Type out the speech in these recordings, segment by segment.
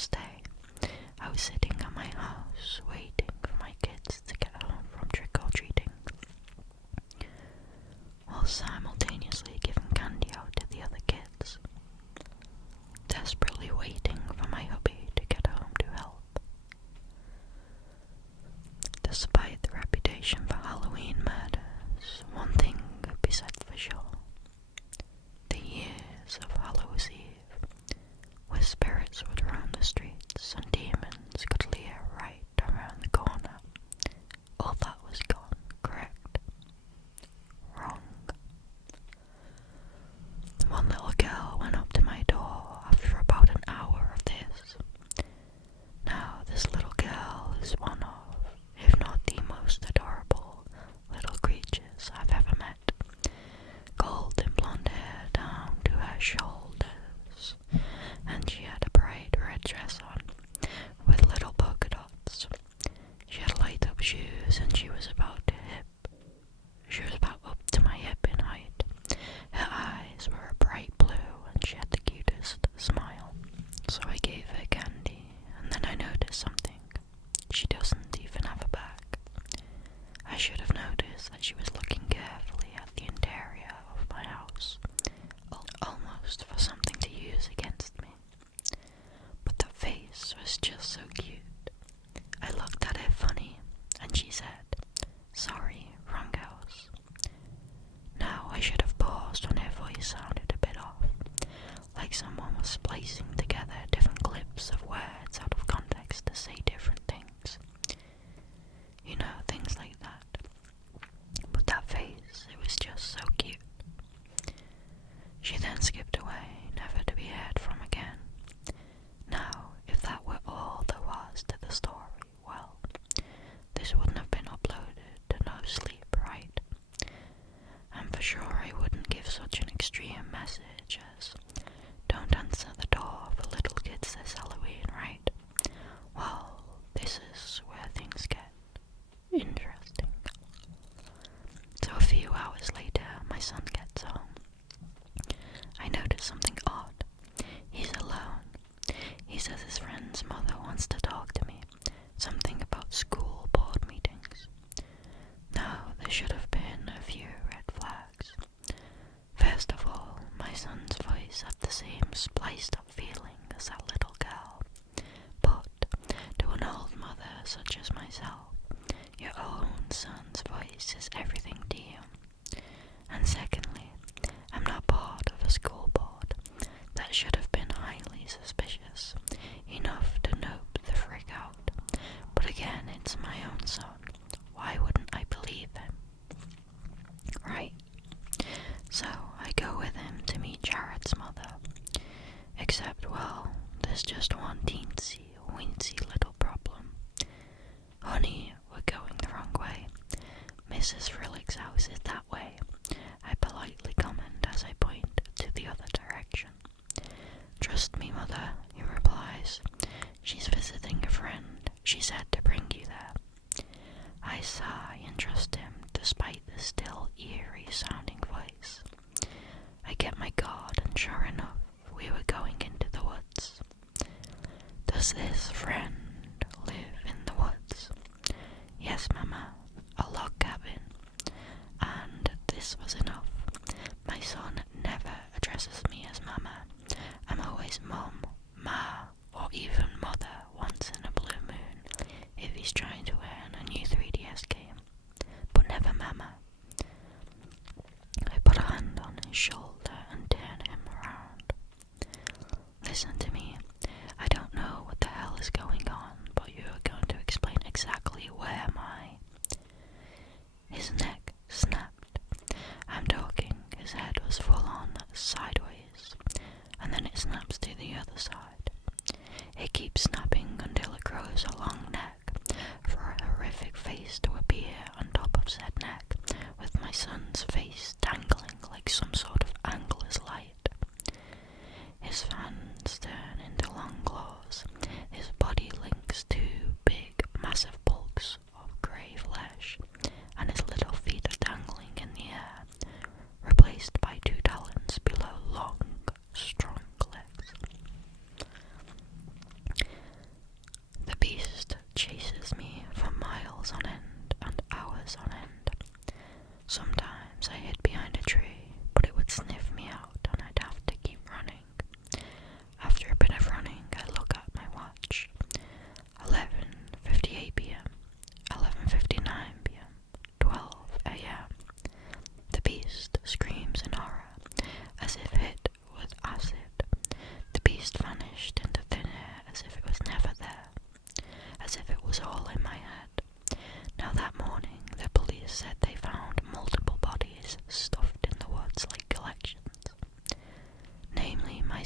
this day, I was sitting at my house waiting for my kids to get home from trick-or-treating, while simultaneously giving candy out to the other kids, desperately waiting for my hubby to get home to help. Despite the reputation for Halloween murders, one thing could be said for sure. The years of Hallows Eve, where spirits would roam the streets and demons could leer right around the corner, all that was gone. Correct? Wrong. One little girl went up to my door after about an hour of this. Now, this little girl is one of, if not the most adorable little creatures I've ever met. Golden blonde hair down to her shoulders, and she had a bright red dress on with little polka dots. She had light up shoes, and she was about up to my hip in height. Her eyes were a bright blue, and she had the cutest smile. So I gave her candy, and then I noticed something. She doesn't even have a bag. I should have noticed that she was looking carefully at the interior of my house, almost for something to use against me. But the face was just so cute. I looked at her funny, and she said, "Sorry, wrong house." Now I should have paused when her voice sounded a bit off, like someone was splicing together different clips of words out of context to say different things. You know, things like that. But that face, it was just so cute. She then skipped away, never to be heard from again. Now, if that were all there was to the story, well, this wouldn't have been uploaded to No Sleep, right? And for sure I wouldn't give such an extreme message as, "Don't answer the door for little kids this Halloween," right? Well, this is where things get interesting. So a few hours later, my son gets home. I notice something odd. He's alone. He says his friend's mother wants to talk to me, something about school board meetings. Now, there should have been a few red flags. First of all, my son's voice had the same spliced up feeling as that little girl. But to an old mother such as myself, your own son's voice is everything to you. And secondly, I'm not part of a school board. That should have been highly suspicious, enough to nope the frick out. But again, it's my own son. Why wouldn't I believe him? Right? So I go with him to meet Jared's mother. Except, well, there's just one teensy, weensy little problem. "Honey, we're going the wrong way. Mrs. Frillick's house is that way," I politely comment as I point to the other direction. "Trust me, mother," he replies. "She's visiting a friend. She said to bring you there." I sigh and trust him despite the still eerie sounding voice. I get my card, and sure enough, we were going into the woods. "Does this friend live in the woods?" "Yes, Mama, a log cabin." And this was enough. My son never addresses me as Mama. I'm always Mom, Ma, or even Mother once in a blue moon if he's trying to earn a new 3DS game. But never Mama. I put a hand on his shoulder and turn him around. "Listen to me. I don't know what the hell is going on, but you are going to explain exactly where my..." His neck snapped. I'm talking, his head was full on sideways, and then it snaps to the other side. It keeps snapping until it grows a long neck, for a horrific face to appear on top of said neck, with my son's face dangling like some sort of angler's light. His hands turn into long claws. His body links two big, massive bulks of grey flesh, and his little feet are dangling in the air, replaced by two talons below long, strong legs.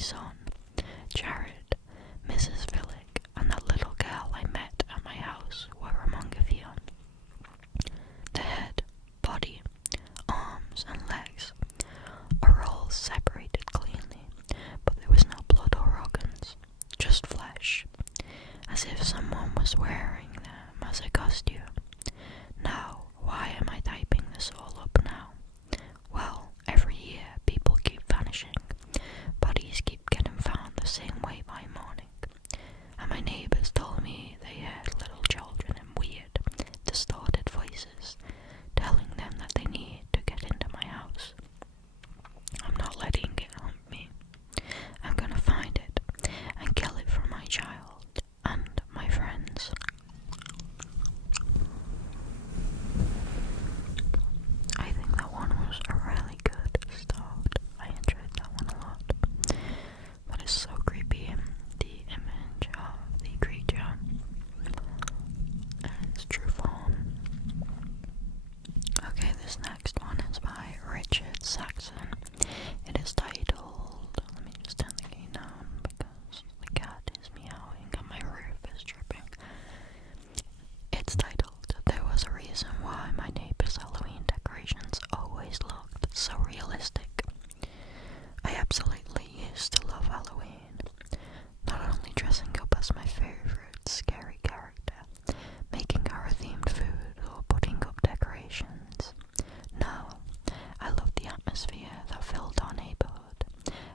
son, Jared, Mrs. Villick, and that little girl I met at my house were among a few. The head, body, arms, and legs are all separated cleanly, but there was no blood or organs, just flesh, as if someone was wearing them as a costume. Now, why am I typing this all up now? Well, every year people keep vanishing. Bodies keep getting found the same way by morning. And my neighbours told me they heard little children in weird, distorted voices, telling them that they need to get into my house. I'm not letting it haunt me. I'm gonna find it and kill it for my child and my friends. I think that one was a really good start. I enjoyed that one a lot. But it's so creepy, the image of the creature and its true form. Okay, this next one is by Richard Saxon. It is titled, let me just turn the key down because the cat is meowing and my roof is dripping. It's titled, There Was a Reason Why My Neighbor's Halloween Decorations Always Looked So Realistic. I absolutely used to love Halloween. Not only dressing up as my favorite scary character, making horror themed food, or putting up decorations. No, I loved the atmosphere that filled our neighborhood,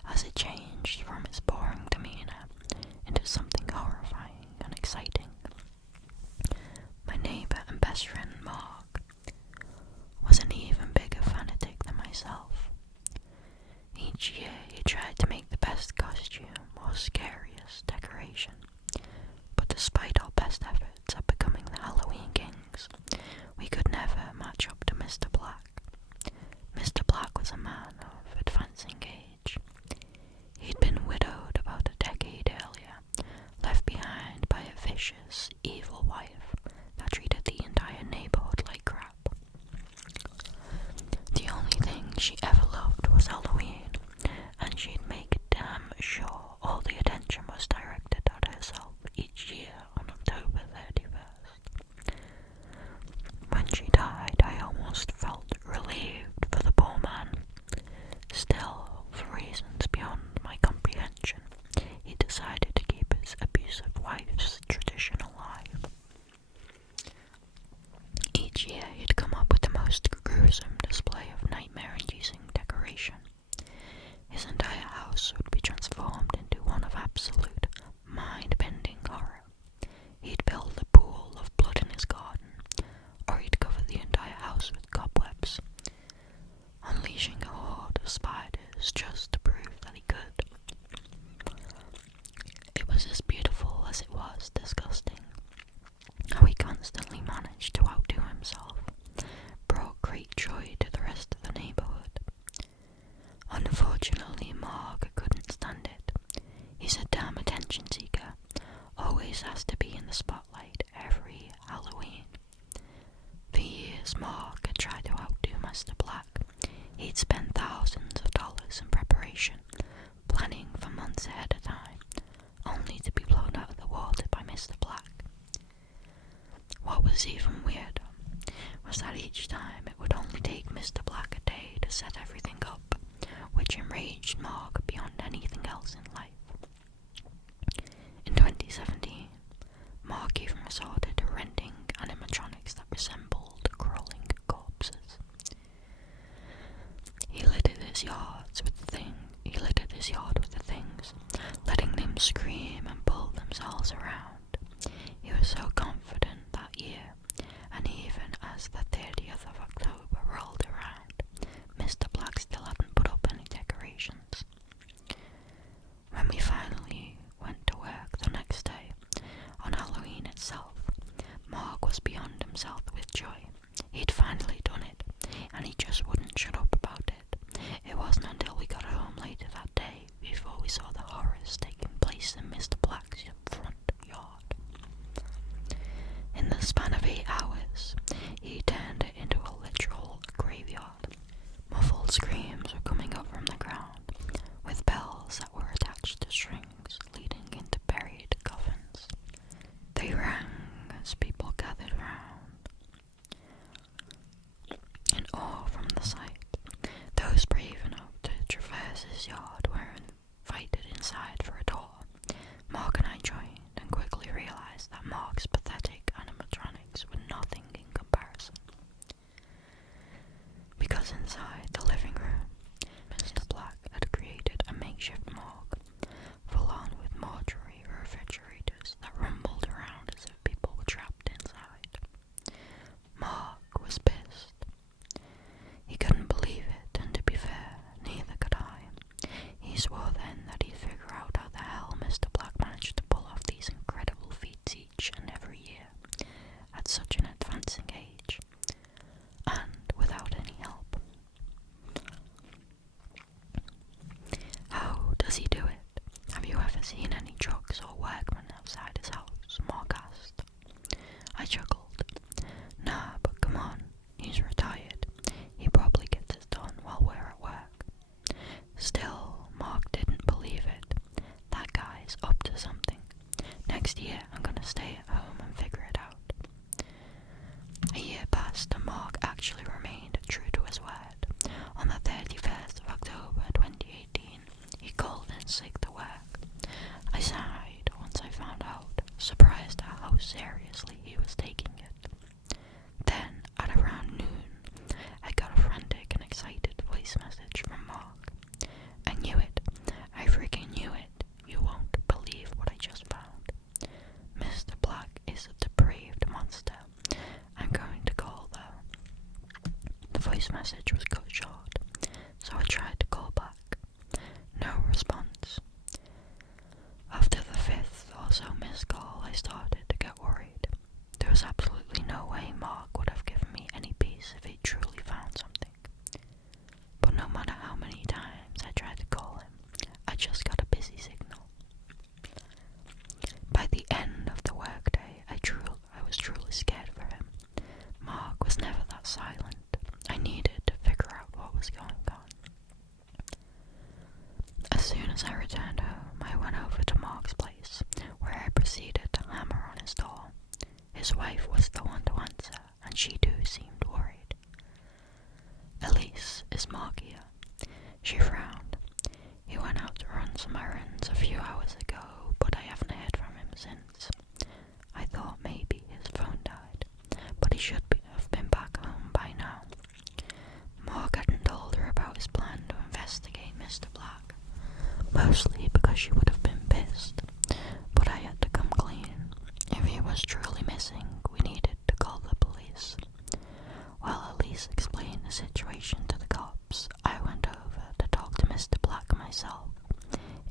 as it changed from its boring demeanor into something horrifying and exciting. My neighbor and best friend Mark was an even bigger fanatic than myself. Each year he tried to make the best costume or scariest decoration, but despite our best efforts at becoming the Halloween kings, we could never match up to Mr. Black. Mr. Black was a man of advancing age. He'd been widowed about a decade earlier, left behind by a vicious, evil wife that treated the entire neighborhood like crap. The only thing she ever loved was Halloween, and she'd make damn sure all the attention was directed at herself each year on October 31st. When she died, I almost felt relieved for the poor man. Still, for reasons beyond my comprehension, he decided to keep his abusive wife's tradition alive. Each year he'd come up with the most gruesome display of nightmare-inducing decoration. His entire house would be transformed into one of absolute, mind-bending horror. He'd build a pool of blood in his garden, or he'd cover the entire house with cobwebs, unleashing a horde of spiders just to prove that he could. It was as beautiful as it was disgusting. How he constantly managed to outdo himself brought great joy to the rest of the neighborhood. Unfortunately, Mark couldn't stand it. He's a damn attention seeker, always has to be in the spotlight every Halloween. For years, Mark had tried to outdo Mr. Black. He'd spent thousands of dollars in preparation, planning for months ahead of time, only to be blown out of the water by Mr. Black. What was even weirder was that each time it would only take Mr. Black a day to set everything up, which enraged Mark beyond anything else in life. In 2017, Mark even resorted to renting animatronics that resembled crawling corpses. He littered his yard with the things, letting them scream and pull themselves around. He was so confident that year, and even as the 30th of October rolled around, Mr. Black still hadn't put up any decorations. When we finally went to work the next day, on Halloween itself, Mark was beyond himself with joy. He'd finally done it, and he just wouldn't shut up about it. It wasn't until we got home later that day before we saw the horrors taking place in Mr. Black's front yard. his yard were invited inside for a tour. Mark and I joined and quickly realized that Mark's pathetic animatronics were nothing in comparison. Because inside the living room, Mr. Black had created a makeshift morgue, full on with mortuary refrigerators that rumbled around as if people were trapped inside. Mark was pissed. He couldn't believe it, and to be fair, neither could I. He swore then that he'd figure out how the hell Mr. Black managed to pull off these incredible feats each and every year, at such an advancing age, and without any help. How does he do it? Have you ever seen any trucks or workmen outside his house? Mark asked. I chuckled. Nah, but come on, he's retired. He probably gets it done while we're at work. Still, Mark didn't believe it. That guy's up to something. Next year, I'm gonna stay at home and figure it out. A year passed and Mark actually remained true to his word. On the 31st of October 2018, he called in sick to work. I sighed once I found out, surprised at how seriously he was taking it. Then, at around noon, I got a frantic and excited voice message from Mark. I knew it. I freaking knew it. You won't believe what I just found. Mr. Black is a depraved monster. I'm going to call though. The voice message was cut short, so I tried to call back. No response. After the 5th or so missed call, I started to get worried. There was absolutely no way Mark would have given me any peace if he truly found something. But no matter how many times I tried to call him, I just got a busy signal. By the end of the workday, I was truly scared for him. Mark was never that silent. I needed to figure out what was going on. As soon as I returned home, I went over to Mark's place, where I proceeded to hammer on his door. His wife was the one to answer, and she too seemed worried. Elise, is Mark here? She frowned. He went out to run some errands a few hours ago, but I haven't heard from him since. I thought maybe his phone died, but he should have been back home by now. Mark hadn't told her about his plan to investigate Mr. Black, mostly because she would have been pissed, but I had to come clean. If he was truly missing, we needed to call the police. While Elise explained the situation to the cops, I went over to talk to Mr. Black myself.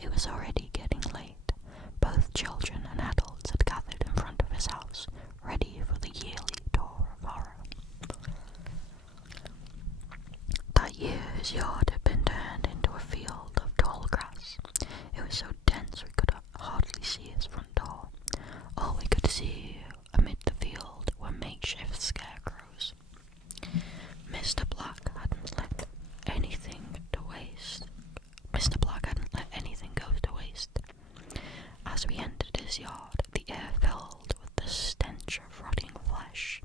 It was already getting late. Both children and adults had gathered in front of his house, ready for the yearly tour of horror. That year, his yard had been turned into a field of tall grass. It was so dense we could hardly see his front door. All we could see amid the field were makeshift scarecrows. Mr. Black hadn't let anything go to waste. As we entered his yard, the air filled with the stench of rotting flesh.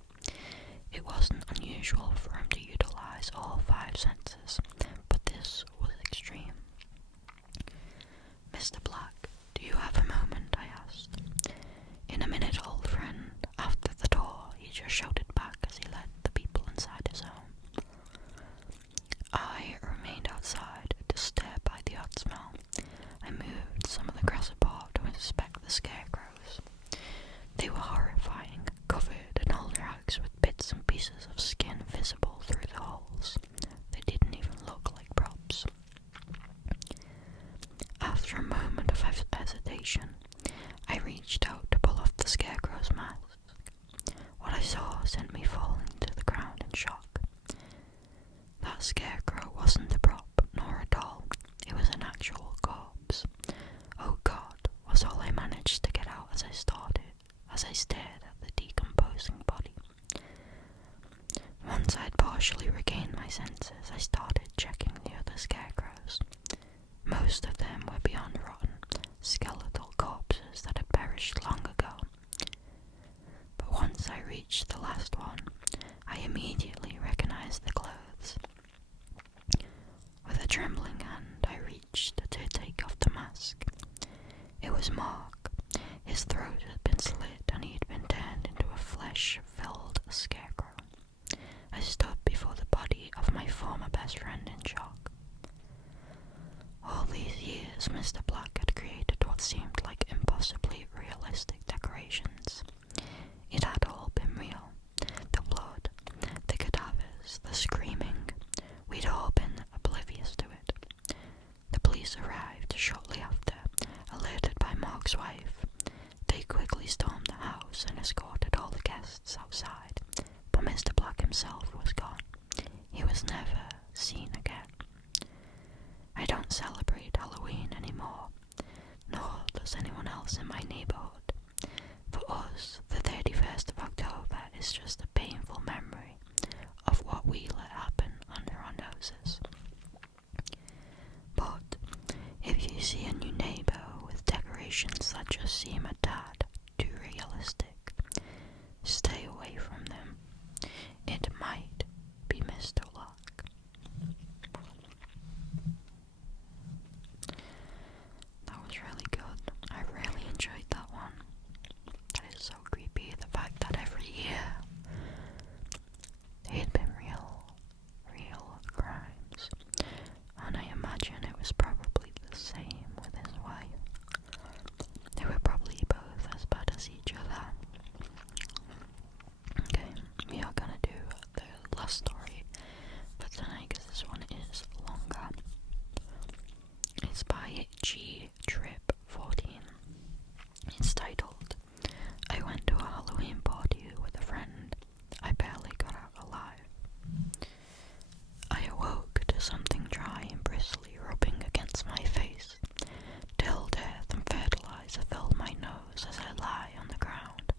It wasn't unusual for him to utilize all 5 senses, but this was extreme. Mr. Black, do you have a moment? I asked. In a minute, old friend. After the door, he just shouted back as he led the people inside his home. I remained outside, disturbed by the odd smell. I moved some of the grass apart to inspect the scarecrows. They were horrifying, covered in old rags with bits and pieces of skin visible through the holes. They didn't even look like props. After a moment of hesitation, I reached out to pull off the scarecrow's mask. What I saw sent me falling to the ground in shock. That scarecrow wasn't a prop, nor a doll. It was an actual corpse. Oh God, was all I managed to get out as I stared at the decomposing body. Once I'd partially regained my senses, I started checking the other scarecrows. Most of them were beyond rotten, skeletal corpses that had perished long ago. But once I reached the last one, I immediately recognized the clothes. With a trembling hand, I reached reached to take off the mask. It was Mark. His throat had been slit and he had been turned into a flesh-filled scarecrow. I stood before the body of my former best friend in shock. All these years, Mr. Black had created what seemed like impossibly realistic decorations. It had all been real. The blood, the cadavers, the screaming. We'd all been oblivious to it. The police arrived shortly after, alerted by Mark's wife. They quickly stormed the house and escorted all the guests outside, but Mr. Black himself was gone. He was never seen again. I don't celebrate Halloween anymore, nor does anyone else in my neighborhood. For us, the 31st of October is just a painful memory of what we let happen under our noses. But if you see a new neighbor with decorations that just seem a tad too realistic, stay away from them. It might be Mr. Luck. That was really good. I really enjoyed that one. That is so creepy. The fact that every year they had been real crimes. And I imagine it was probably the same with his wife. They were probably both as bad as each other. Okay, we are gonna do the last story for tonight because this one is longer. It's by G Trip 14. It's titled, I went to a Halloween party with a friend. I barely got out alive. I awoke to something dry and bristly rubbing against my face. Till death and fertilizer filled my nose as I lie on the ground,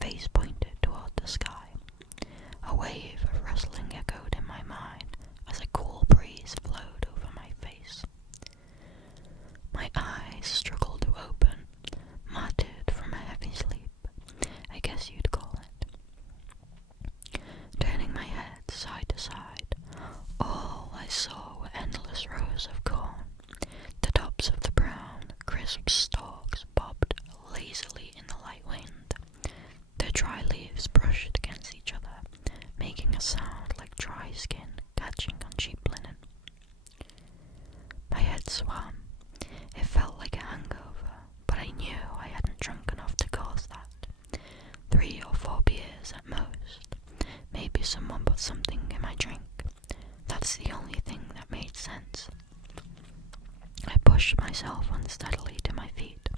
face pointed toward the sky. A wave of rustling echoed in my mind as a cool breeze flowed over my face. My eyes struggled to open, matted from a heavy sleep, I guess you'd call it. Turning my head side to side, all I saw were endless rows of corn. The tops of the brown, crisp stalks bobbed lazily in the light wind. Their dry leaves brushed against each other, making a sound like dry skin catching on cheap linen. My head swam. It felt like a hangover, but I knew I hadn't drunk enough to cause that. 3 or 4 beers at most. Maybe someone put something in my drink. That's the only thing that made sense. I pushed myself unsteadily to my feet.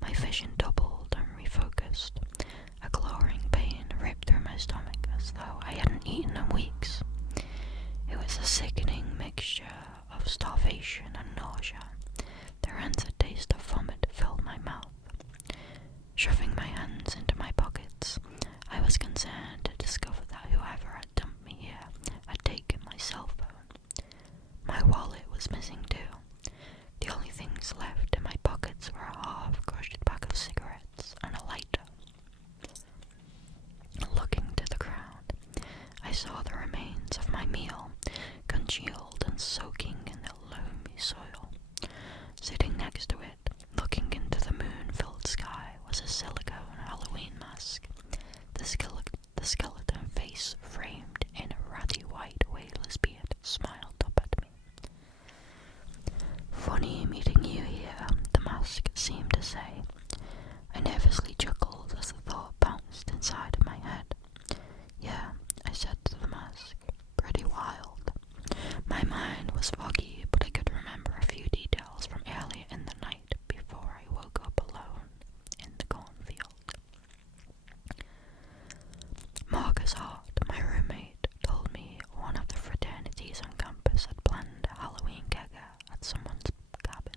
My vision doubled and refocused. A glowing pain ripped through my stomach as though I hadn't eaten in weeks. It was a sickening mixture of starvation and nausea. The rancid taste of vomit filled my mouth. Shoving my hands into my pockets, I was concerned to discover that whoever had dumped me here had taken my cell phone. My wallet was missing too. The only things left in my pockets were a half-crushed pack of cigarettes and a lighter. Looking to the ground, I saw the remains of my meal, congealed and soaking in the loamy soil. Sitting next to it, looking into the moon-filled sky, was a silicone Halloween mask. The skeleton face framed in a ratty white whaler's beard smiled up at me. Funny meeting you here, the mask seemed to say. I nervously chuckled as the thought bounced inside of my head. Yeah, I said to the mask, pretty wild. My mind was foggy, but I could remember a few details from earlier in the night before I woke up alone in the cornfield. Marcus Hart, my roommate, told me one of the fraternities on campus had planned a Halloween kegger at someone's cabin.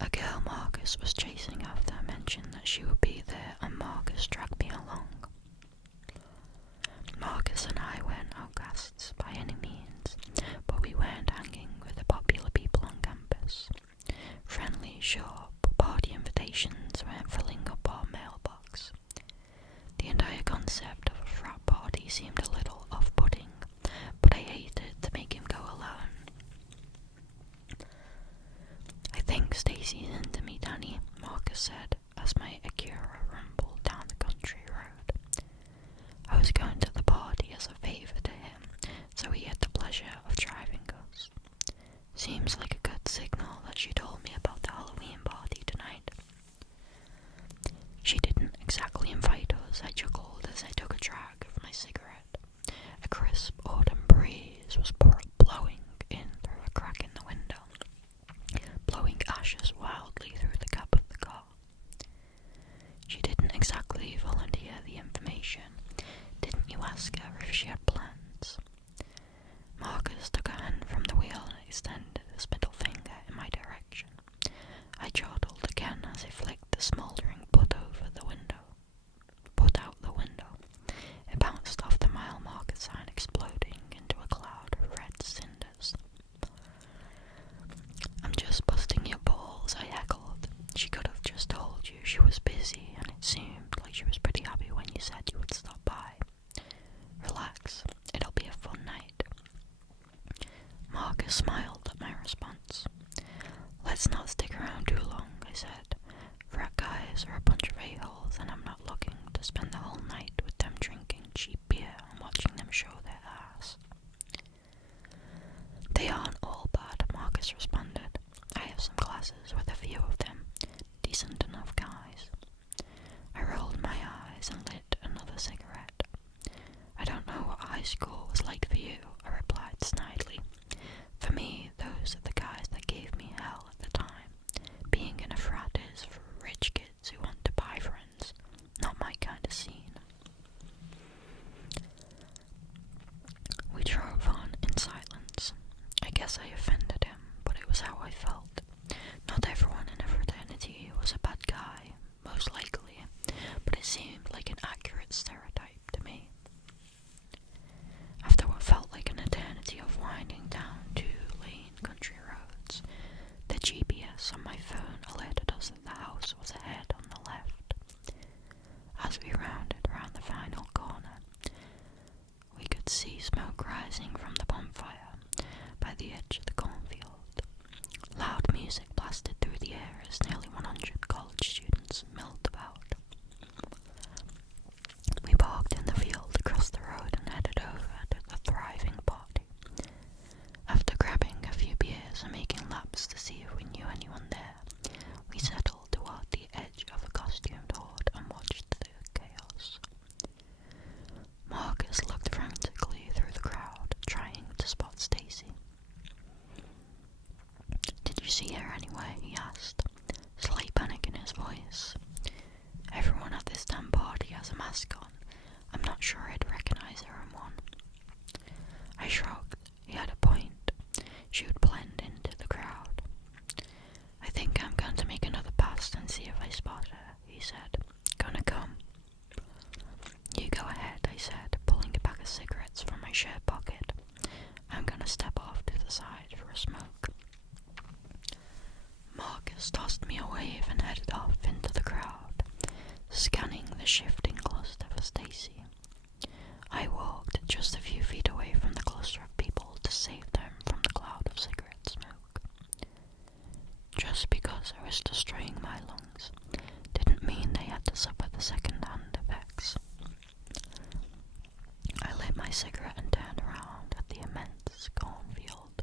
A girl Marcus was chasing after mentioned that she would be there, and Marcus dragged me along. Marcus and I weren't outcasts by any means, but we weren't hanging with the popular people on campus. Friendly, sure, but party invitations weren't filling up our mailbox. The entire concept of a frat party seemed a little off-putting, but I hated to make him go alone. guess I offended him, but it was how I felt. Not everyone in a fraternity was a bad guy, most likely, but it seemed like an accurate stereotype to me. After what felt like an eternity of winding down 2-lane country roads, the GPS on my phone alerted us that the house was ahead on the left. As we rounded around the final corner, we could see smoke rising from the bonfire by the edge of the cornfield. Loud music blasted through the air as nearly 100 college students milled about. We parked in the field across the road and headed over to the thriving party. After grabbing a few beers and making laps to see if we knew anyone there, we settled toward the edge of a costumed horde and watched the chaos. Marcus looked frantically through the crowd, trying to spot Stacy. "Did you see her anywhere?" he asked, slight panic in his voice. "Everyone at this damn party has a mask on. I'm not sure I'd recognize her in one." I shrugged. He had a point. She would blend into the crowd. "I think I'm going to make another pass and see if I spot her," he said. "Gonna come?" "You go ahead," I said, pulling a pack of cigarettes from my shirt pocket. "I'm gonna step off to the side for a smoke." Marcus tossed me a wave and headed off into the crowd, scanning the shifting cluster for Stacy. I walked just a few feet away from the cluster of people to save them from the cloud of cigarette smoke. Just because I was destroying my lungs didn't mean they had to suffer the second-hand effects. I lit my cigarette and turned around at the immense cornfield.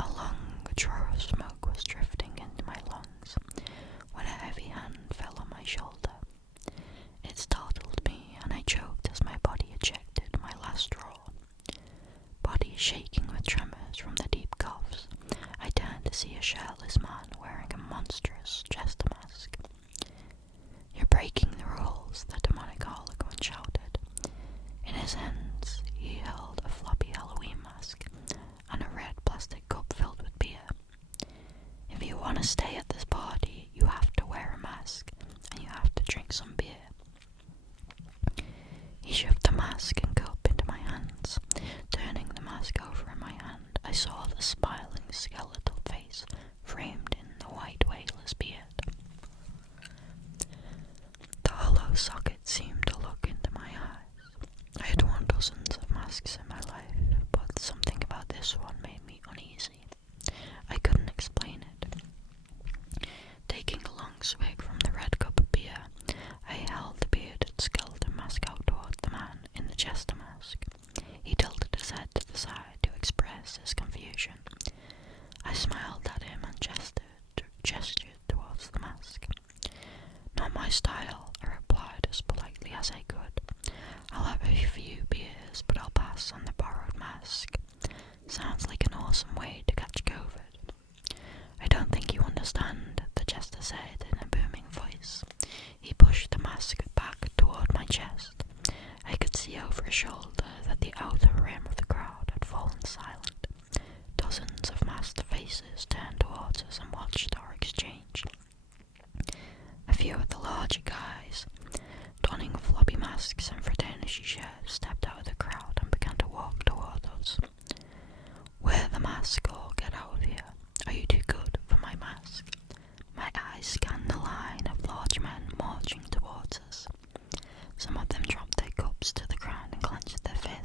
A long draw of smoke was drifting into my lungs when a heavy hand fell on my shoulder. It startled me and I choked as my body ejected my last draw. Body shaking with tremors from the deep coughs, I turned to see a shirtless man wearing a monstrous jester mask. "You're breaking the rules," the demonic harlequin shouted. In his hands, he held a floppy Halloween mask and a red plastic cup filled with beer. "If you want to stay at this party, you have to wear a mask, and you have to drink some beer." He shoved the mask and cup into my hands. Turning the mask over in my hand, I saw the smiling skeletal face framed in the white whaler's beard. The hollow socket seemed to look into my eyes. I had worn dozens of masks in my life, but something about this one made me uneasy. I couldn't explain it. Taking a long swig from the red cup of beer, I held the bearded skeleton mask out towards the man in the jester mask. He tilted his head to the side to express his confusion. I smiled at him and gestured towards the mask. "Not my style," I replied as politely as I could. "I'll have a few beers, but I'll pass on the borrowed mask. Sounds like an awesome way to catch COVID." "I don't think you understand," the jester said in a booming voice. He pushed the mask back toward my chest. I could see over his shoulder that the outer rim of the crowd had fallen silent. Dozens of masked faces turned towards us and watched our exchange. A few of the larger guys, donning floppy masks and fraternity shirts, stepped out of the crowd and began to walk toward us. "Wear the mask or get out of here. Are you too good for my mask?" My eyes scanned the line of large men marching towards us. Some of them dropped their cups to the ground and clenched their fists.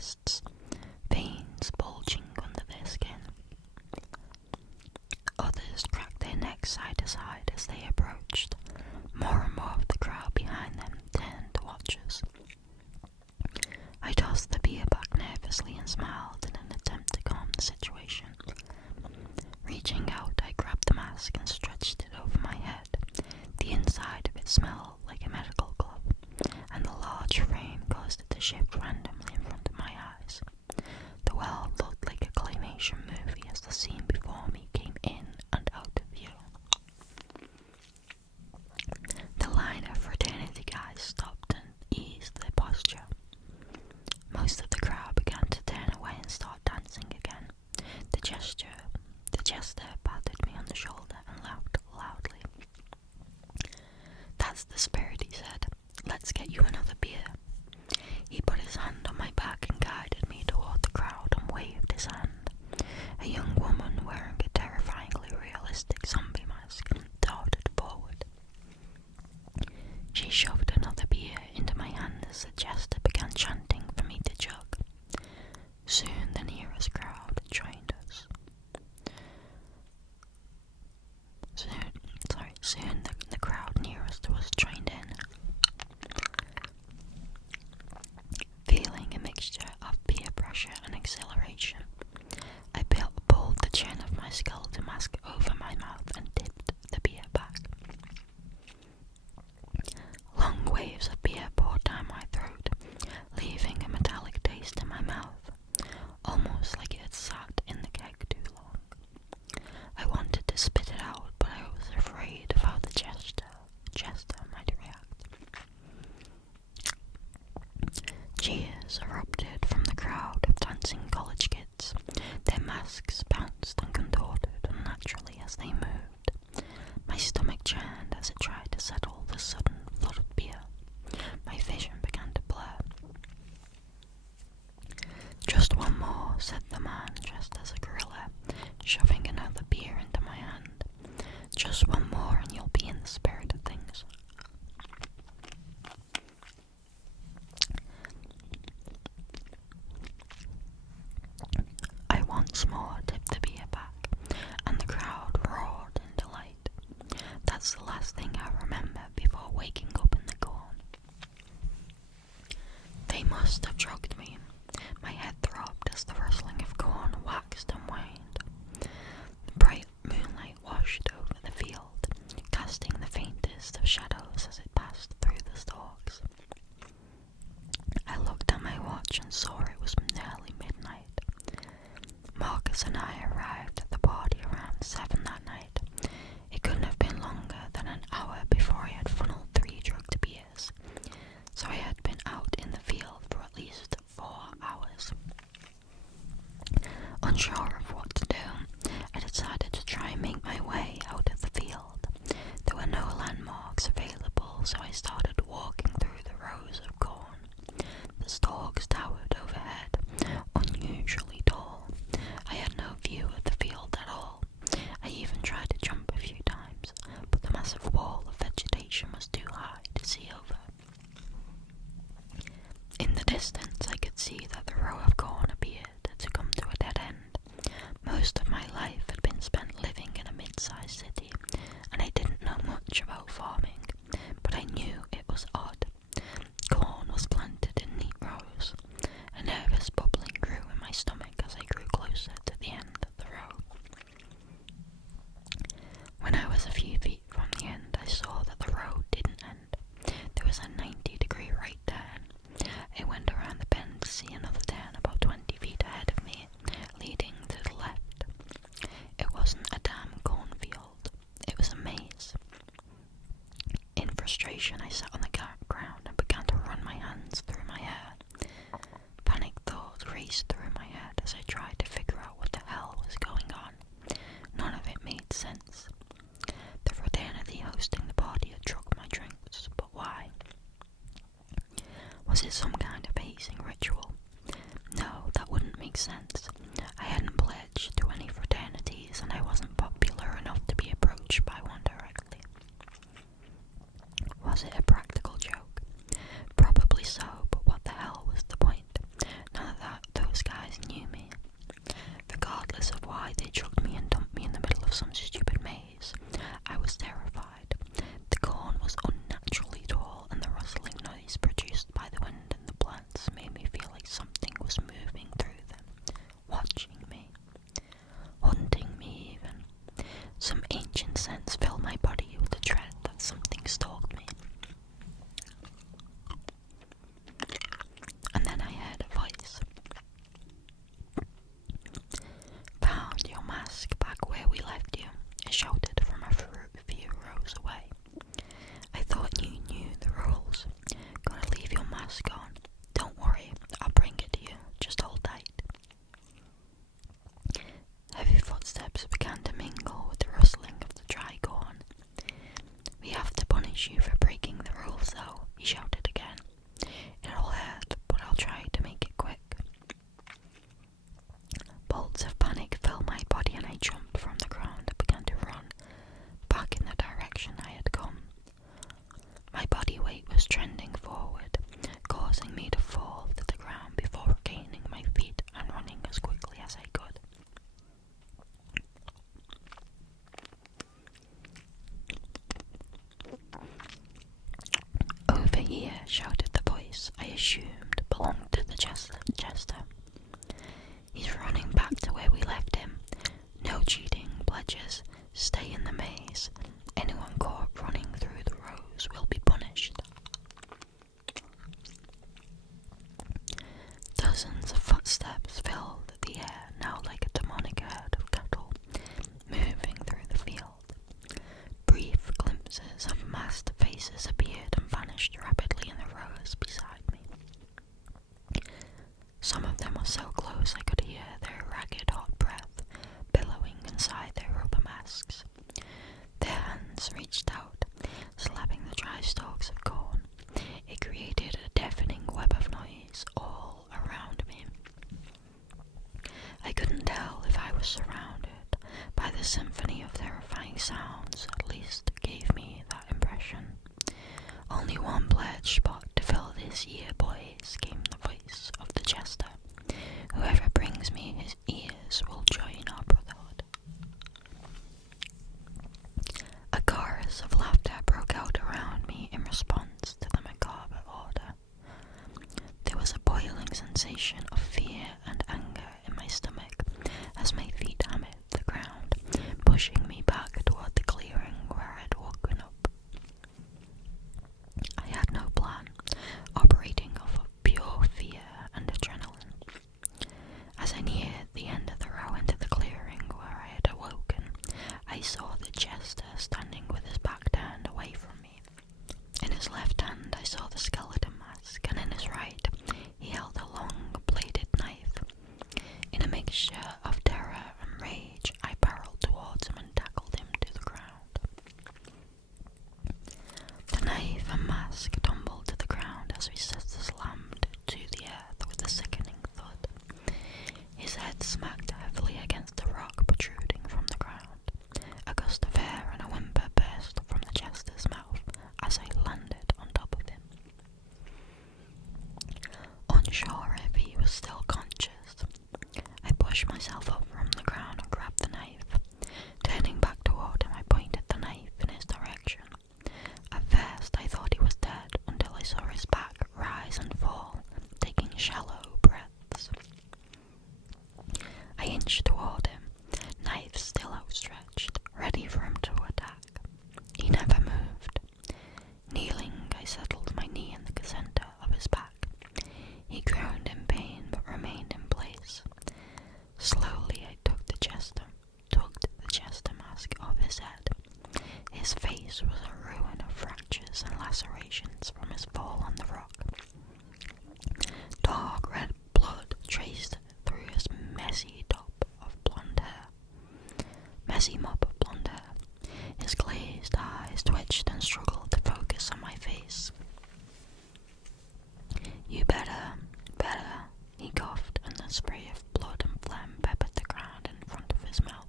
woman wearing a terrifyingly realistic zombie mask darted forward. She shoved another beer into my hand as the jester began chanting for me to chug. Soon the nearest crowd joined us. Soon the crowd nearest to us joined in. Feeling a mixture of peer pressure and exhilaration, I pulled the chin of my skeleton mask over my mouth and tipped the beer back. Long waves of beer poured down my throat, leaving a metallic taste in my mouth, almost like it had sat in the keg too long. I wanted to spit it out, but I was afraid of how the jester might react. Cheers erupted from the crowd of dancing college kids. Their masks bounced and contorted unnaturally as they moved. My stomach churned as it tried to settle the sudden flood of beer. My vision began to blur. Just one more, said the man dressed as a gorilla, shoving another beer into my hand. Just one more and you'll be in the spirit of things. I once more tipped the beer back, and the crowd roared in delight. That's the last thing I remember before waking up in the corn. They must have drugged me. My head throbbed as the rustling of corn waxed and waned. The bright moonlight washed over the field, casting the faintest of shadows as it passed through the stalks. I looked at my watch and saw it was nearly midnight. Marcus and I arrived at the party around 7 that night. It couldn't have been longer than an hour before I had funneled 3 drugged beers, so I had been out in the field for at least 4 hours. Unsure of what to do, I decided to try and make my way out of the field. There were no landmarks available, so I started walking through the rows of corn. The stalks towered overhead, unusually tall. I had no view of the field at all. I even tried to jump a few times, but the massive wall of vegetation was too high to see over. In the distance, I could see that the row of corn appeared to come to a dead end. Most of my life had been spent living in a mid-sized city, and I didn't know much about farming, but I knew it Chester. He's running back to where we left him. No cheating pledges. Stay in the maze. Anyone caught running through the rows will be punished. Dozens of footsteps filled the air, now like a demonic herd of cattle moving through the field. Brief glimpses of masked faces appeared and vanished rapidly in the rows beside me. Some of them were so close I could hear their ragged hot breath billowing inside their rubber masks. Their hands reached out, slapping the dry stalks of corn. It created a deafening web of noise all around me. I couldn't tell if I was surrounded by the symphony of terrifying sounds, at least gave me that impression. Only one pledge spot to fill this year, boys, came the voice of the Chester. Whoever brings me his ears will join our brotherhood. A chorus of laughter broke out around me in response to the macabre order. There was a boiling sensation of fear and anger in my stomach as my feet hammered the ground, pushing me back toward the clearing where I had woken up. I had no plan, operating off of pure fear and adrenaline. As I neared the end of the row into the clearing where I had awoken, I saw the Chester standing with his back turned away from me. In his left hand I saw the skeleton mask, and in his right he held a long-bladed knife. In a mixture of terror and rage, I barreled towards him and tackled him to the ground. The knife and mask tumbled to the ground as his sister slammed to the earth with a sickening thud. His head smacked heavily against a rock protruding from the ground. A gust of air and a whimper burst from the Chester's mouth as I landed on top of him. Unsure if he was still conscious, I pushed myself up from the ground and grabbed the knife. Turning back toward him, I pointed the knife in his direction. At first, I thought he was dead until I saw his back rise and fall, taking shallow breaths. I inched toward him, knife still outstretched, ready for him to attack. He never moved. Kneeling, I settled my knee in the center of his back. He groaned in pain but remained in place. Slowly I tugged the Chester mask off his head. His face was a ruin of fractures and lacerations from his fall on the rock. Dark red blood traced through his messy mop of blonde hair. His glazed eyes twitched and struggled to focus on my face. You better, he coughed, and the spray of blood and phlegm peppered the ground in front of his mouth.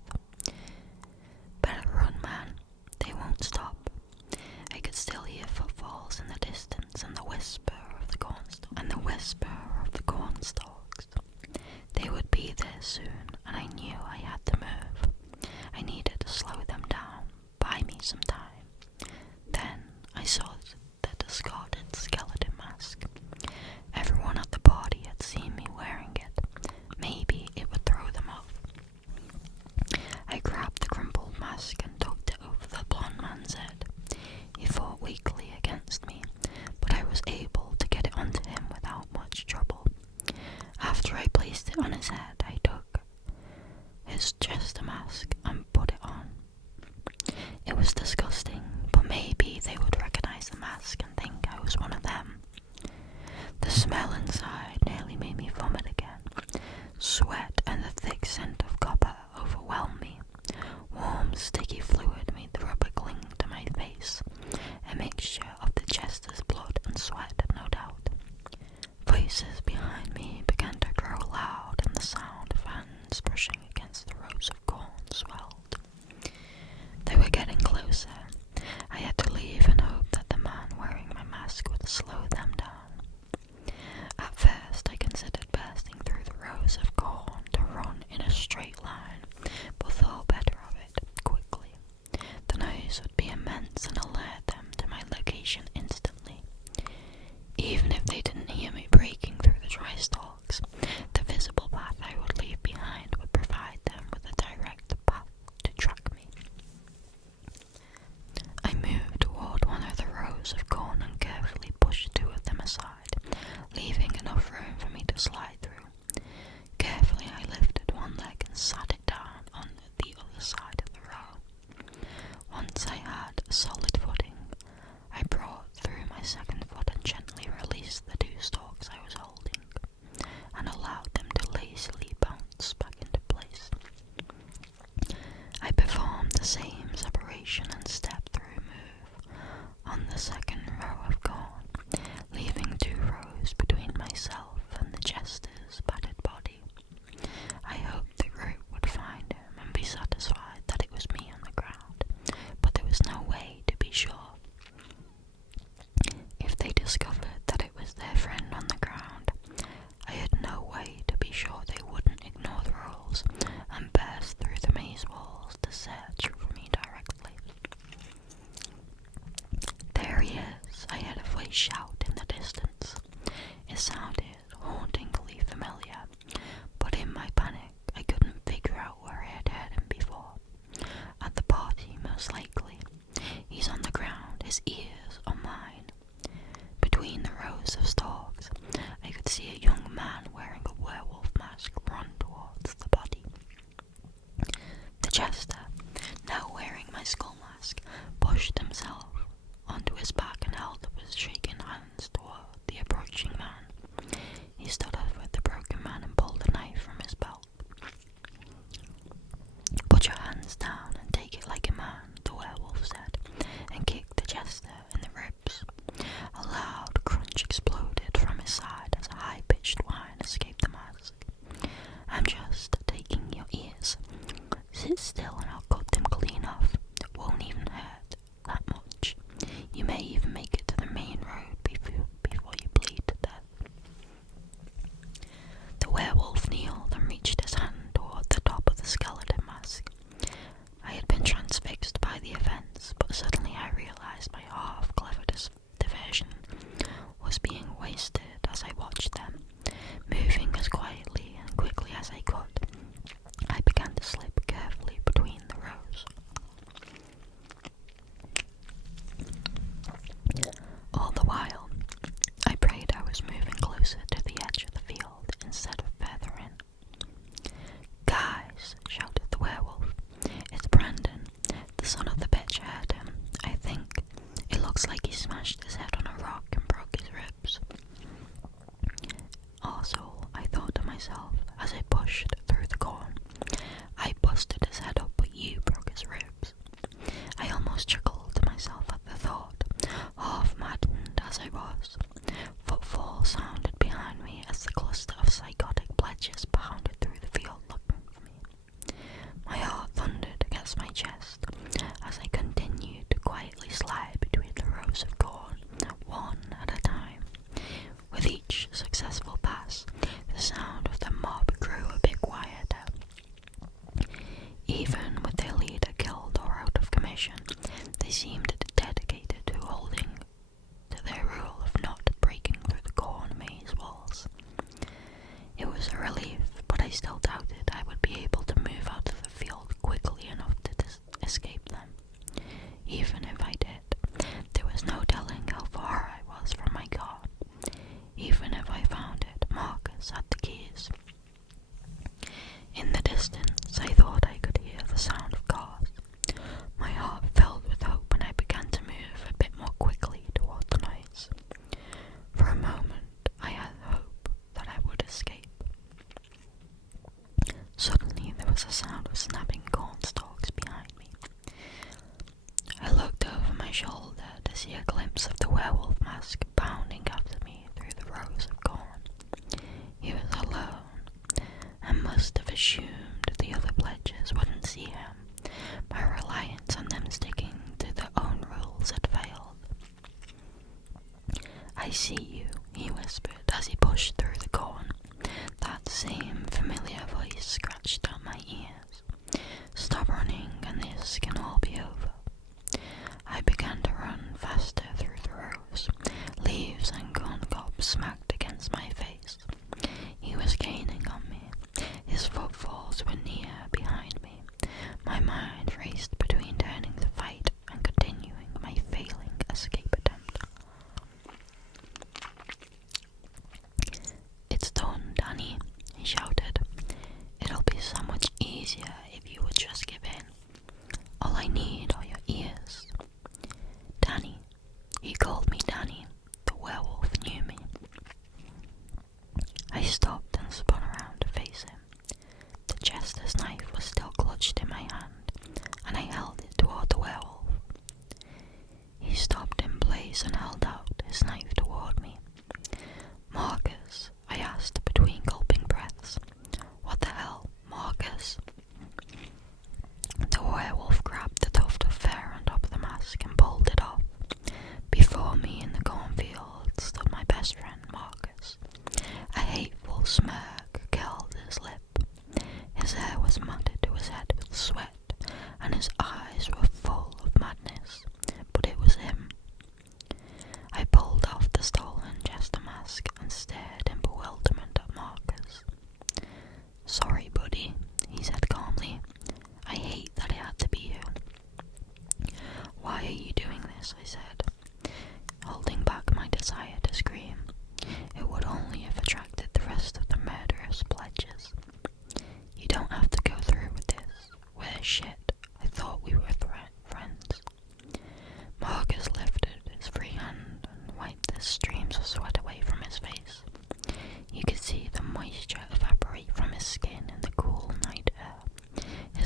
Better run, man. They won't stop. I could still hear footfalls in the distance and the whisper of the cornstalks. They would be there soon, and I knew I had to move. I needed to slow them down, buy me some time. Then I saw the discarded skeleton mask. Everyone at the party had seen me wearing it. Maybe it would throw them off. I grabbed the crumpled mask and tugged it over the blonde man's head. He fought weakly against me, but I was able to get it onto him without much trouble. After I placed it on his head, I took his Chester mask and put it on. It was disgusting, but maybe they would recognize the mask and think I was one of them. The smell inside nearly made me vomit again. Sweat and the thick scent of copper overwhelmed me. Warm, sticky fluid made the rubber cling to my face, a mixture of the Chester's blood and sweat, no doubt. Voices behind me began to grow loud, and the sound of hands brushing against the rows of corn swelled. They were getting closer. I had to leave and hope that the man wearing my mask would slow them down. At first, I considered bursting through the rows of corn to run in a straight line, but thought better of it quickly. The jester, now wearing my skull mask, pushed himself onto his back and held up his shaking hands toward the approaching man. He stood over the broken man and pulled a knife from his belt. "Put your hands down and take it like a man," the werewolf said, and kicked the jester in the ribs. A loud crunch exploded from his side as a high-pitched whine escaped the mask. "I'm just taking your ears. Sit still and I'll cut them clean off. It won't even hurt that much. You may even make it to the main road before you bleed to death." The werewolf kneeled and reached his hand toward the top of the skeleton mask. I had been transfixed by the events, but suddenly I realized my half-clever diversion was being wasted as I watched them. Moving as quietly and quickly as I could, I began to slip carefully between the rows. All the while, I prayed I was moving closer to the edge of the field instead of further in. "Guys," shouted the werewolf, "it's Brandon, the son of the bitch. I heard him. I think it looks like he smashed his head on a rock and broke his ribs." Also, I thought to myself as I pushed through the corn, "I busted his head up, but you broke his ribs." I almost chuckled to myself at the thought, half maddened as I was. Footfalls sounded behind me as the cluster of psychotic pledges pounded through the field looking for me. My heart thundered against my chest as I continued to quietly slide between the rows of corn, one at a time. With each successful pass, the sound of the mob grew a bit quieter. Even with their leader killed or out of commission, they seemed dedicated to holding to their rule of not breaking through the corn maze walls. It was a relief, but I still doubted I would be able to move out of the field quickly enough to escape them. Even if I did, there was no telling how far I was from my car. Even if I found it, Marcus had the keys. In the distance, I thought I could hear the sound of cars. My heart filled with hope and I began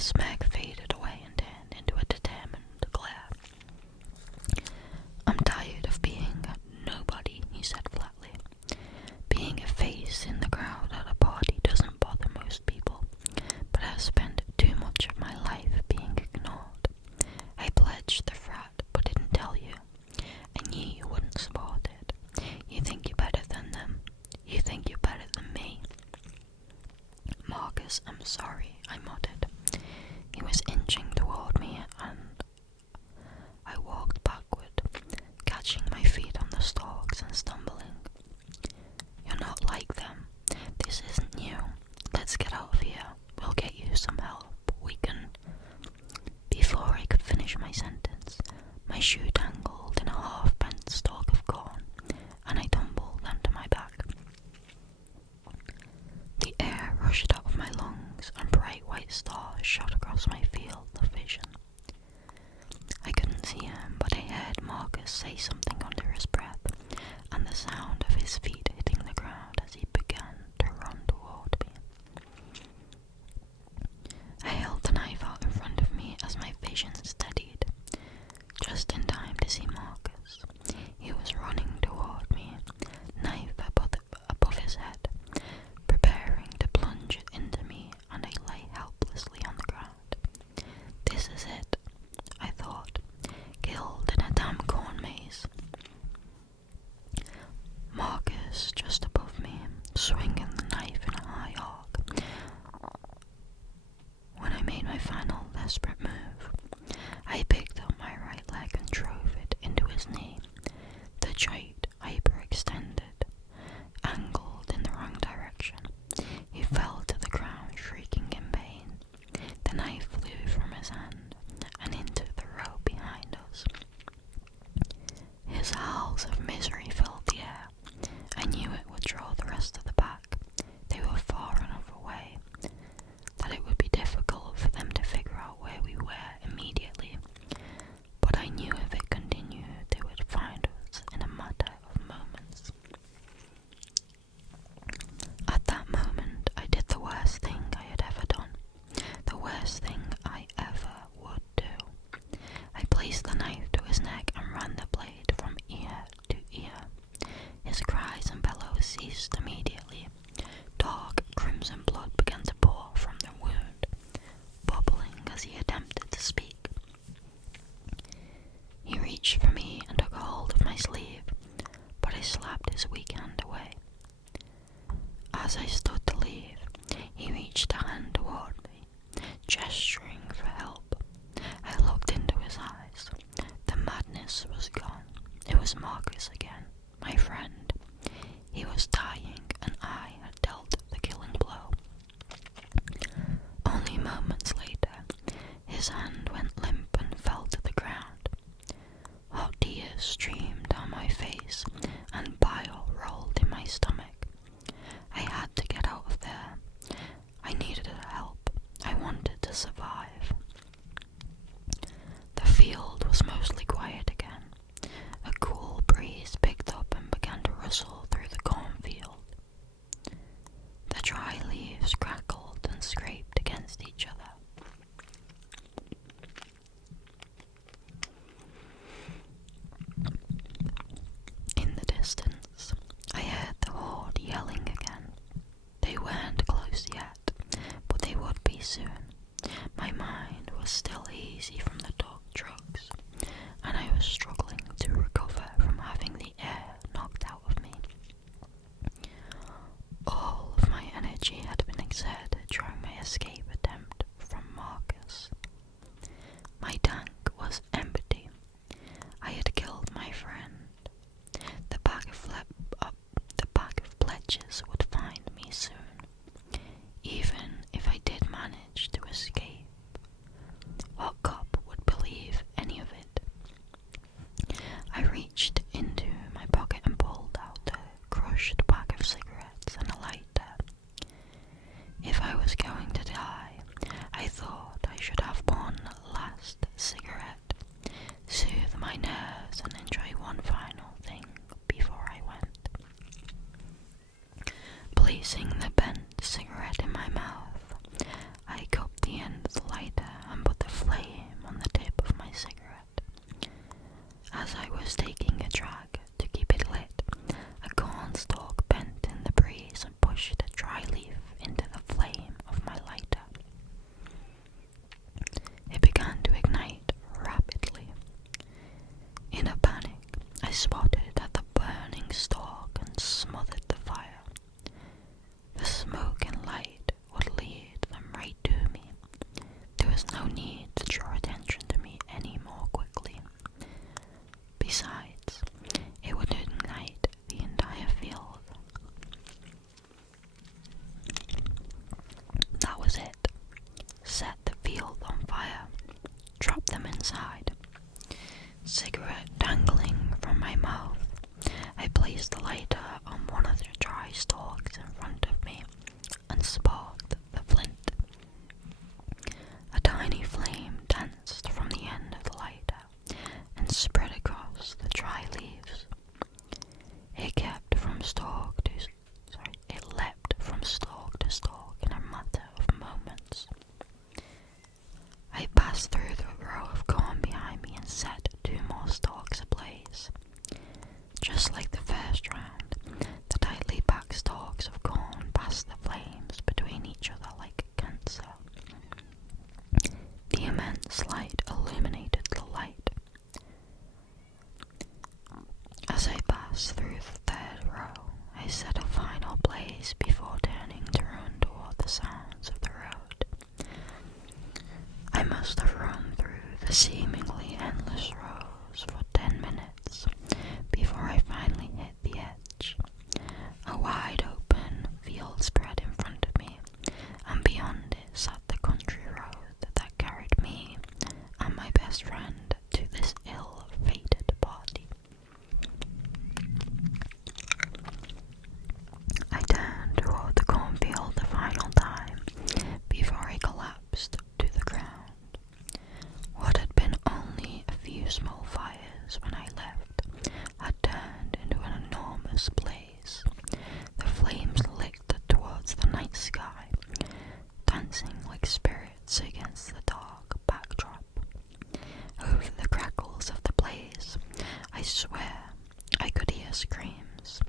smirk faded away and turned into a determined glare. "I'm tired of being nobody," he said flatly. "Being a face in the crowd at a party doesn't bother most people, but I've spent too much of my life being ignored. I pledged the frat, but didn't tell you. I knew you wouldn't support it. You think you're better than them. You think you're better than me." "Marcus, I'm sorry," I muttered. He was inching toward me, and I walked backward, catching my feet on the stalks and stumbling. "You're not like them. This isn't you. Let's get out of here. We'll get you some help. We can—" Before I could finish my sentence, my shoe tangled in a half-bent stalk of corn, and I tumbled onto my back. The air rushed out of my lungs, and bright white stars shot across my field of vision. I couldn't see him, but I heard Marcus say something under his breath, and the sound of his feet hitting the ground as he began to run toward me. I held the knife out in front of me as my vision steadied, just in time to see Marcus. He was running toward me, knife above his head, preparing to plunge it into me, and I lay helplessly on the ground. This is it, I thought, killed in a damn corn maze. Marcus just above me, swinging the knife in a high arc. When I made my final desperate move, I picked up my right leg and drove it into his knee. The joint hyperextended, angled in the wrong direction. He fell to the ground, shrieking in pain. The knife flew from his hand and into the row behind us. His howls of misery filled the air. I knew it would draw the rest of the pack. They were far enough away that it would be difficult for them to figure out where we were immediately, but I knew if it continued, they would find us in a matter of moments. At that moment, I did the worst thing I had ever done, the worst thing I ever would do. I placed the knife to his neck and ran the blade from ear to ear. His cries and bellows ceased immediately. Dark crimson blood began to pour from the wound, bubbling as he attempted to speak. He reached for me and took a hold of my sleeve, but I slapped his weak hand away. As I stood to leave, he reached a hand toward me, gesturing for help. I looked into his eyes. The madness was gone. It was Marcus again, my friend. He was dying, and I had dealt the killing blow. Only moments later, his hand went limp and fell to the ground. Hot tears streamed down my face, and bile rolled in my stomach. I had to get out of there. I needed help. I wanted to survive. The field was mostly quiet again. A cool breeze picked up and began to rustle through the cornfield. The dry leaves crackled and scraped against each other. In the distance, I heard the horde yelling again. They weren't close yet, but they would be soon. My mind was still hazy from the dark drugs, and I was struggling to recover from having the air knocked out of me. All of my energy had been exerted during my escape attempt from Marcus. My tank was empty. I had killed my friend. The pack of pledges would find me soon, even if I did manage to escape. What cop would the seemingly endless rows for 10 minutes before I finally hit the edge. A wide open field spread in front of me, and beyond it sat the country road that carried me and my best friend to this ill-fated party. I turned toward the cornfield the final time before I collapsed to the ground. What had been only a few small fires when I left had turned into an enormous blaze. The flames licked towards the night sky, dancing like spirits against the dark backdrop. Over the crackles of the blaze, I swear I could hear screams.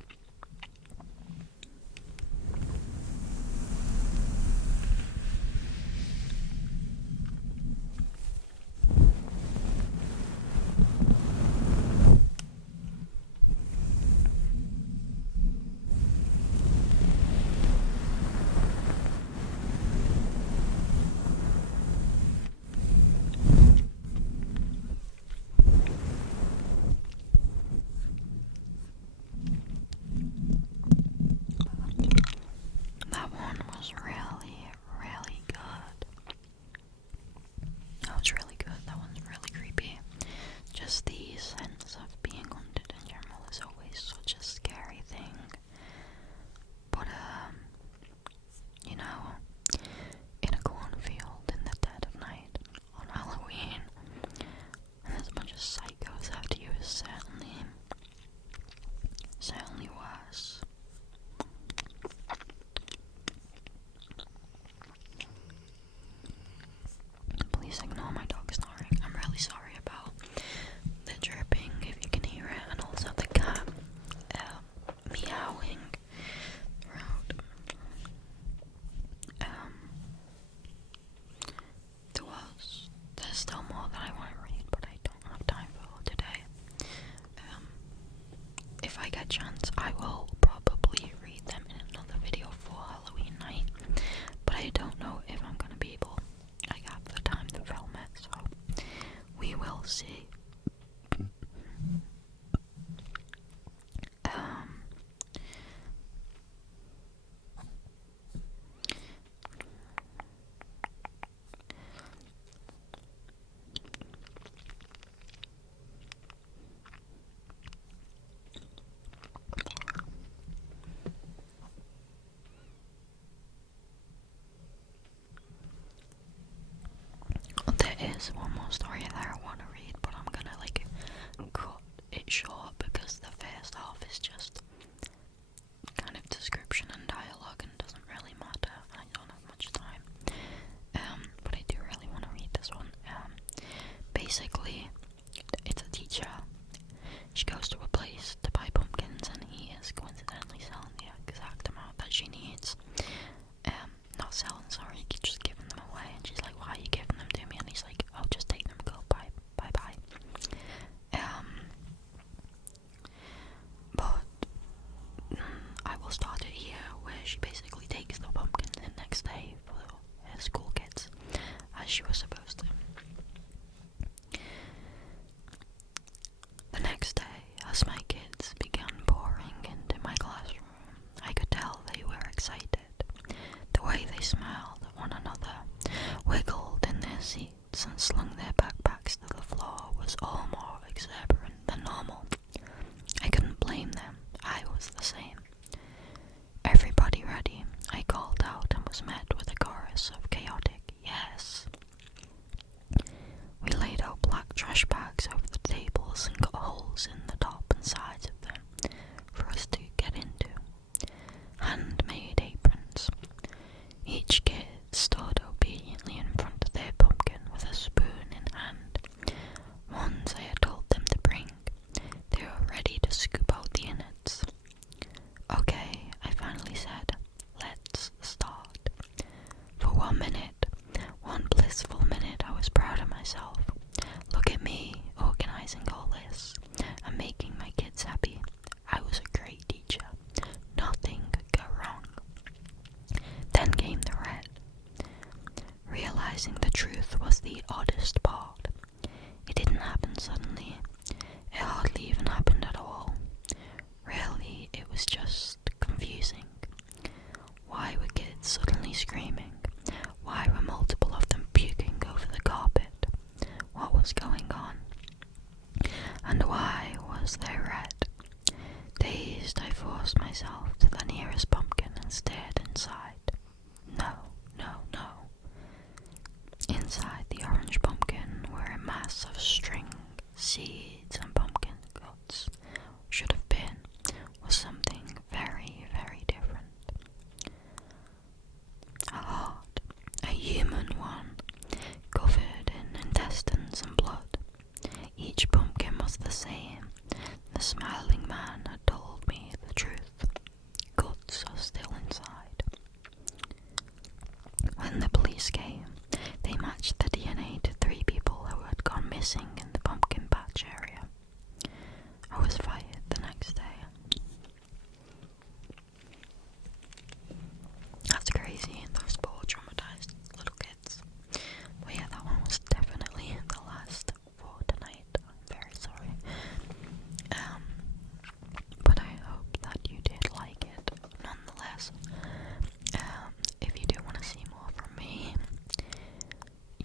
That one was really, really good. That was really good. That one's really creepy. Just the sense of being haunted in general is always such a scary thing. But, you know, in a cornfield in the dead of night on Halloween, and there's a bunch of psychos after you is certainly worse. Please ignore my dog snoring. I'm really sorry about the dripping, if you can hear it, and also the cat meowing throughout. There's still more that I want to read, but I don't have time for today. If I get a chance, I will probably read them in another video for Halloween night, but I don't know if I'm going to be able. I have the time to film it, so we will see. There is one more story that I want to read, but I'm gonna cut it short because the first half is just kind of description and dialogue and doesn't really matter. I don't have much time. But I do really want to read this one. Basically, it's a teacher. She goes to a place to buy pumpkins, and he is coincidentally selling the exact amount that she needs. Not selling, sorry, just giving them away. And she's like, "Why are you giving them to me?" And he's like, "I'll just take them, go, bye. But I will start it here, where she basically takes the pumpkins in next day for her school kids, as she was supposed to. The next day, as my kids began pouring into my classroom, I could tell they were excited. The way they smiled at one another, wiggled in their seats, and slung their backpacks to the floor was all more exuberant than normal. I couldn't blame them. I was the same. "Everybody ready?" I called out, and was met with a chorus of chaotic yes. We laid out black trash bags over the tables and cut holes in the top and sides of them for us to get into. Handmade aprons. Each kid stood obediently in front of their pumpkin with a spoon in hand. Ones I had told them to bring. They were ready to scoop out the innards. "Okay," I finally said. "Let's start." For 1 minute, one blissful minute, I was proud of myself. Look at me, organizing all this and making my kids happy. I was a great teacher. Nothing could go wrong. Then came the red. Realizing the truth was the oddest part. didn't happen suddenly. It hardly even happened at all. Really, it was just confusing. Why were kids suddenly screaming? Why were multiple of them puking over the carpet? What was going on? And why was they red? Dazed, I forced myself to the nearest pumpkin and stared inside. No, no, no. Inside the orange pumpkin were a mass of string, seeds, and pumpkin guts. Should have been was something very, very different. A heart, a human one, covered in intestines and blood. Each pumpkin was the same. The smiling man had told me the truth. Guts are still inside. When the police came, they matched the DNA to 3 people who had gone missing in the pumpkin patch area. I was fired the next day. That's crazy, those poor traumatized little kids. But yeah, that one was definitely the last for tonight. I'm very sorry. But I hope that you did like it nonetheless. If you do want to see more from me,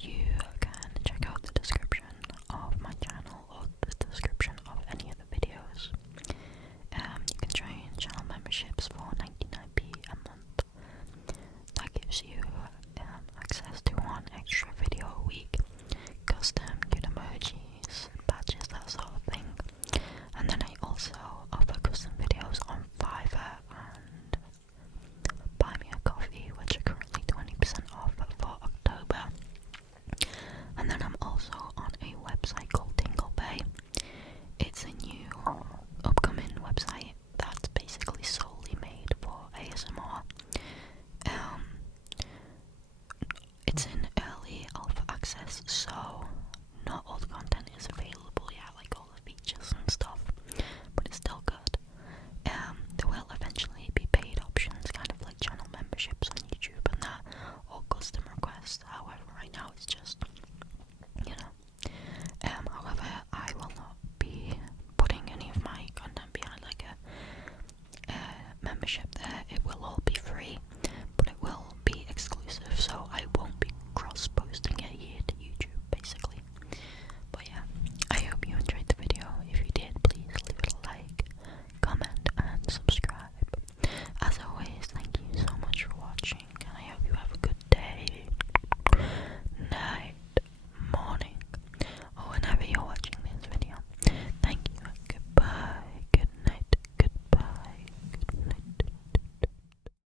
you can check out the description of my channel or the description of any of the videos. You can join channel memberships for 99p a month. That gives you access to 1 extra video a week, custom cute emojis, badges, that sort of thing. And then I also offer custom videos on Fiverr and Buy Me a Coffee, which are currently 20% off for October. And then I'm also on a website called Tingle Bay. It's a new upcoming website that's basically solely made for ASMR. It's in early alpha access, so not all the content is available yet, like all the features